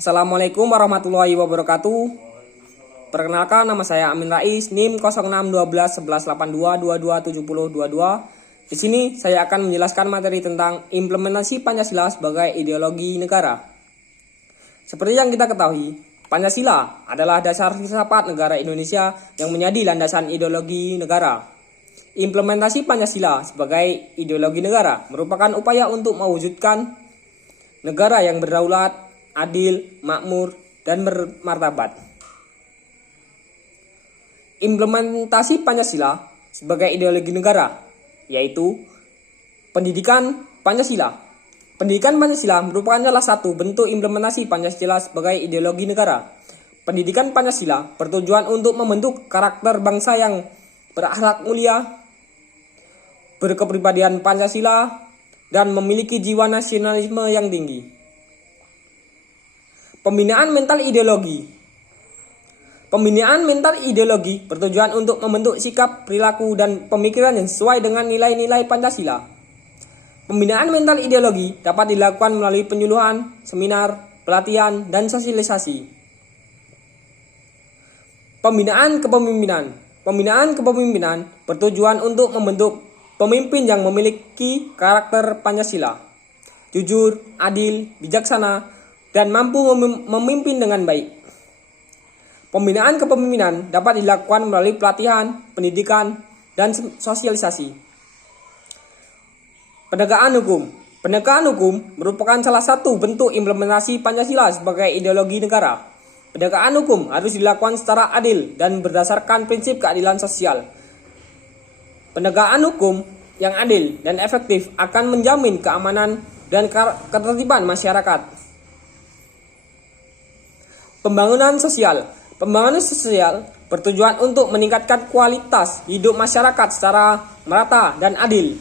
Assalamualaikum warahmatullahi wabarakatuh. Perkenalkan, nama saya Amin Rais, NIM 06121182227022. Di sini saya akan menjelaskan materi tentang implementasi Pancasila sebagai ideologi negara. Seperti yang kita ketahui, Pancasila adalah dasar filsafat negara Indonesia yang menjadi landasan ideologi negara. Implementasi Pancasila sebagai ideologi negara merupakan upaya untuk mewujudkan negara yang berdaulat, adil, makmur, dan bermartabat. Implementasi Pancasila sebagai ideologi negara, yaitu pendidikan Pancasila. Pendidikan Pancasila merupakan salah satu bentuk implementasi Pancasila sebagai ideologi negara. Pendidikan Pancasila bertujuan untuk membentuk karakter bangsa yang berakhlak mulia, berkepribadian Pancasila, dan memiliki jiwa nasionalisme yang tinggi. Pembinaan mental ideologi. Pembinaan mental ideologi bertujuan untuk membentuk sikap, perilaku, dan pemikiran yang sesuai dengan nilai-nilai Pancasila. Pembinaan mental ideologi dapat dilakukan melalui penyuluhan, seminar, pelatihan, dan sosialisasi. Pembinaan kepemimpinan. Pembinaan kepemimpinan bertujuan untuk membentuk pemimpin yang memiliki karakter Pancasila, jujur, adil, bijaksana, dan mampu memimpin dengan baik. Pembinaan kepemimpinan dapat dilakukan melalui pelatihan, pendidikan, dan sosialisasi. Penegakan hukum. Penegakan hukum merupakan salah satu bentuk implementasi Pancasila sebagai ideologi negara. Penegakan hukum harus dilakukan secara adil dan berdasarkan prinsip keadilan sosial. Penegakan hukum yang adil dan efektif akan menjamin keamanan dan ketertiban masyarakat. Pembangunan sosial. Pembangunan sosial bertujuan untuk meningkatkan kualitas hidup masyarakat secara merata dan adil.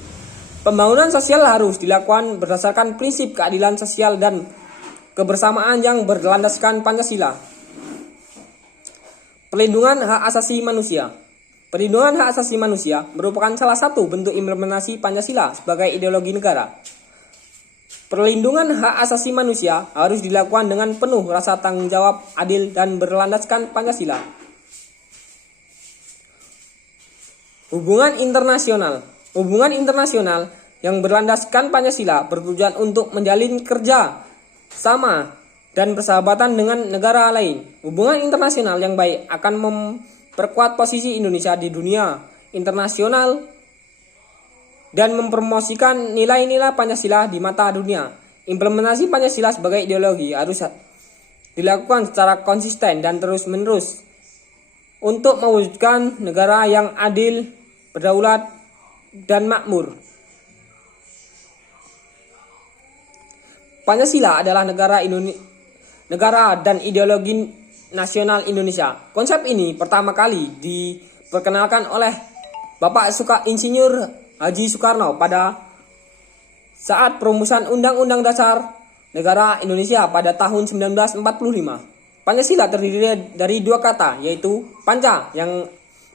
Pembangunan sosial harus dilakukan berdasarkan prinsip keadilan sosial dan kebersamaan yang berlandaskan Pancasila. Perlindungan hak asasi manusia. Perlindungan hak asasi manusia merupakan salah satu bentuk implementasi Pancasila sebagai ideologi negara. Perlindungan hak asasi manusia harus dilakukan dengan penuh rasa tanggung jawab, adil, dan berlandaskan Pancasila. Hubungan internasional. Hubungan internasional yang berlandaskan Pancasila bertujuan untuk menjalin kerja sama dan persahabatan dengan negara lain. Hubungan internasional yang baik akan memperkuat posisi Indonesia di dunia internasional dan mempromosikan nilai-nilai Pancasila di mata dunia. Implementasi Pancasila sebagai ideologi harus dilakukan secara konsisten dan terus-menerus untuk mewujudkan negara yang adil, berdaulat, dan makmur. Pancasila adalah negara dan ideologi nasional Indonesia. Konsep ini pertama kali diperkenalkan oleh Bapak Insinyur Haji Soekarno pada saat perumusan Undang-Undang Dasar Negara Indonesia pada tahun 1945. Pancasila terdiri dari dua kata, yaitu panca yang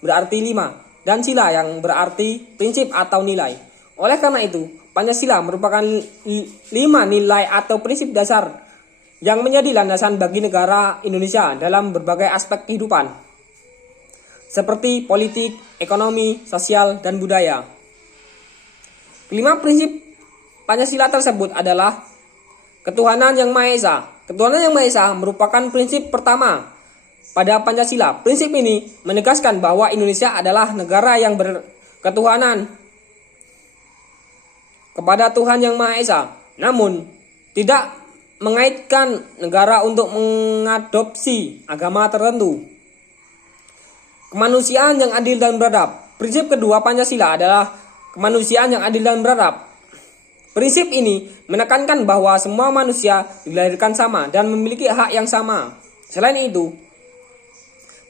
berarti lima dan sila yang berarti prinsip atau nilai. Oleh karena itu, Pancasila merupakan 5 nilai atau prinsip dasar yang menjadi landasan bagi negara Indonesia dalam berbagai aspek kehidupan, seperti politik, ekonomi, sosial, dan budaya. 5 prinsip Pancasila tersebut adalah ketuhanan yang Maha Esa. Ketuhanan yang Maha Esa merupakan prinsip pertama pada Pancasila. Prinsip ini menegaskan bahwa Indonesia adalah negara yang berketuhanan kepada Tuhan yang Maha Esa, namun tidak mengaitkan negara untuk mengadopsi agama tertentu. Kemanusiaan yang adil dan beradab. Prinsip kedua Pancasila adalah kemanusiaan yang adil dan beradab. Prinsip ini menekankan bahwa semua manusia dilahirkan sama dan memiliki hak yang sama. Selain itu,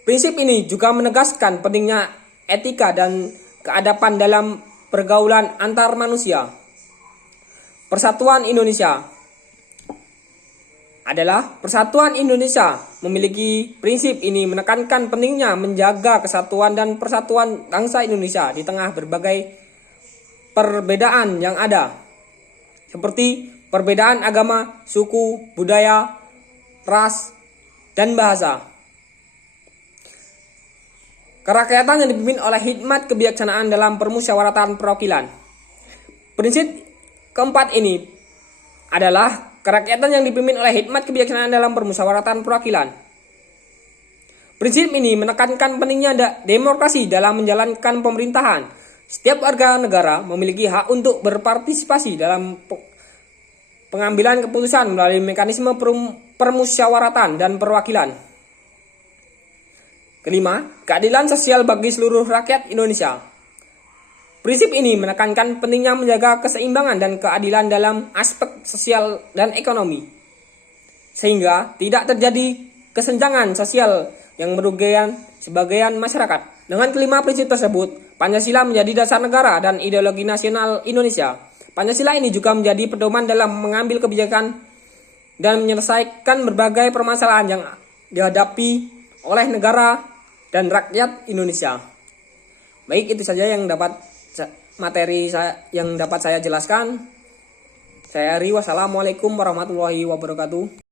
prinsip ini juga menegaskan pentingnya etika dan keadaban dalam pergaulan antar manusia. Persatuan Indonesia adalah Persatuan Indonesia memiliki prinsip ini menekankan pentingnya menjaga kesatuan dan persatuan bangsa Indonesia di tengah berbagai perbedaan yang ada, seperti perbedaan agama, suku, budaya, ras, dan bahasa. Kerakyatan yang dipimpin oleh hikmat kebijaksanaan dalam permusyawaratan perwakilan. Prinsip keempat ini adalah kerakyatan yang dipimpin oleh hikmat kebijaksanaan dalam permusyawaratan perwakilan. Prinsip ini menekankan pentingnya demokrasi dalam menjalankan pemerintahan. Setiap warga negara memiliki hak untuk berpartisipasi dalam pengambilan keputusan melalui mekanisme permusyawaratan dan perwakilan. Kelima, keadilan sosial bagi seluruh rakyat Indonesia. Prinsip ini menekankan pentingnya menjaga keseimbangan dan keadilan dalam aspek sosial dan ekonomi, sehingga tidak terjadi kesenjangan sosial yang merugikan sebagian masyarakat. Dengan kelima prinsip tersebut, Pancasila menjadi dasar negara dan ideologi nasional Indonesia. Pancasila ini juga menjadi pedoman dalam mengambil kebijakan dan menyelesaikan berbagai permasalahan yang dihadapi oleh negara dan rakyat Indonesia. Baik, itu saja yang dapat saya jelaskan. Saya Ari, wassalamualaikum warahmatullahi wabarakatuh.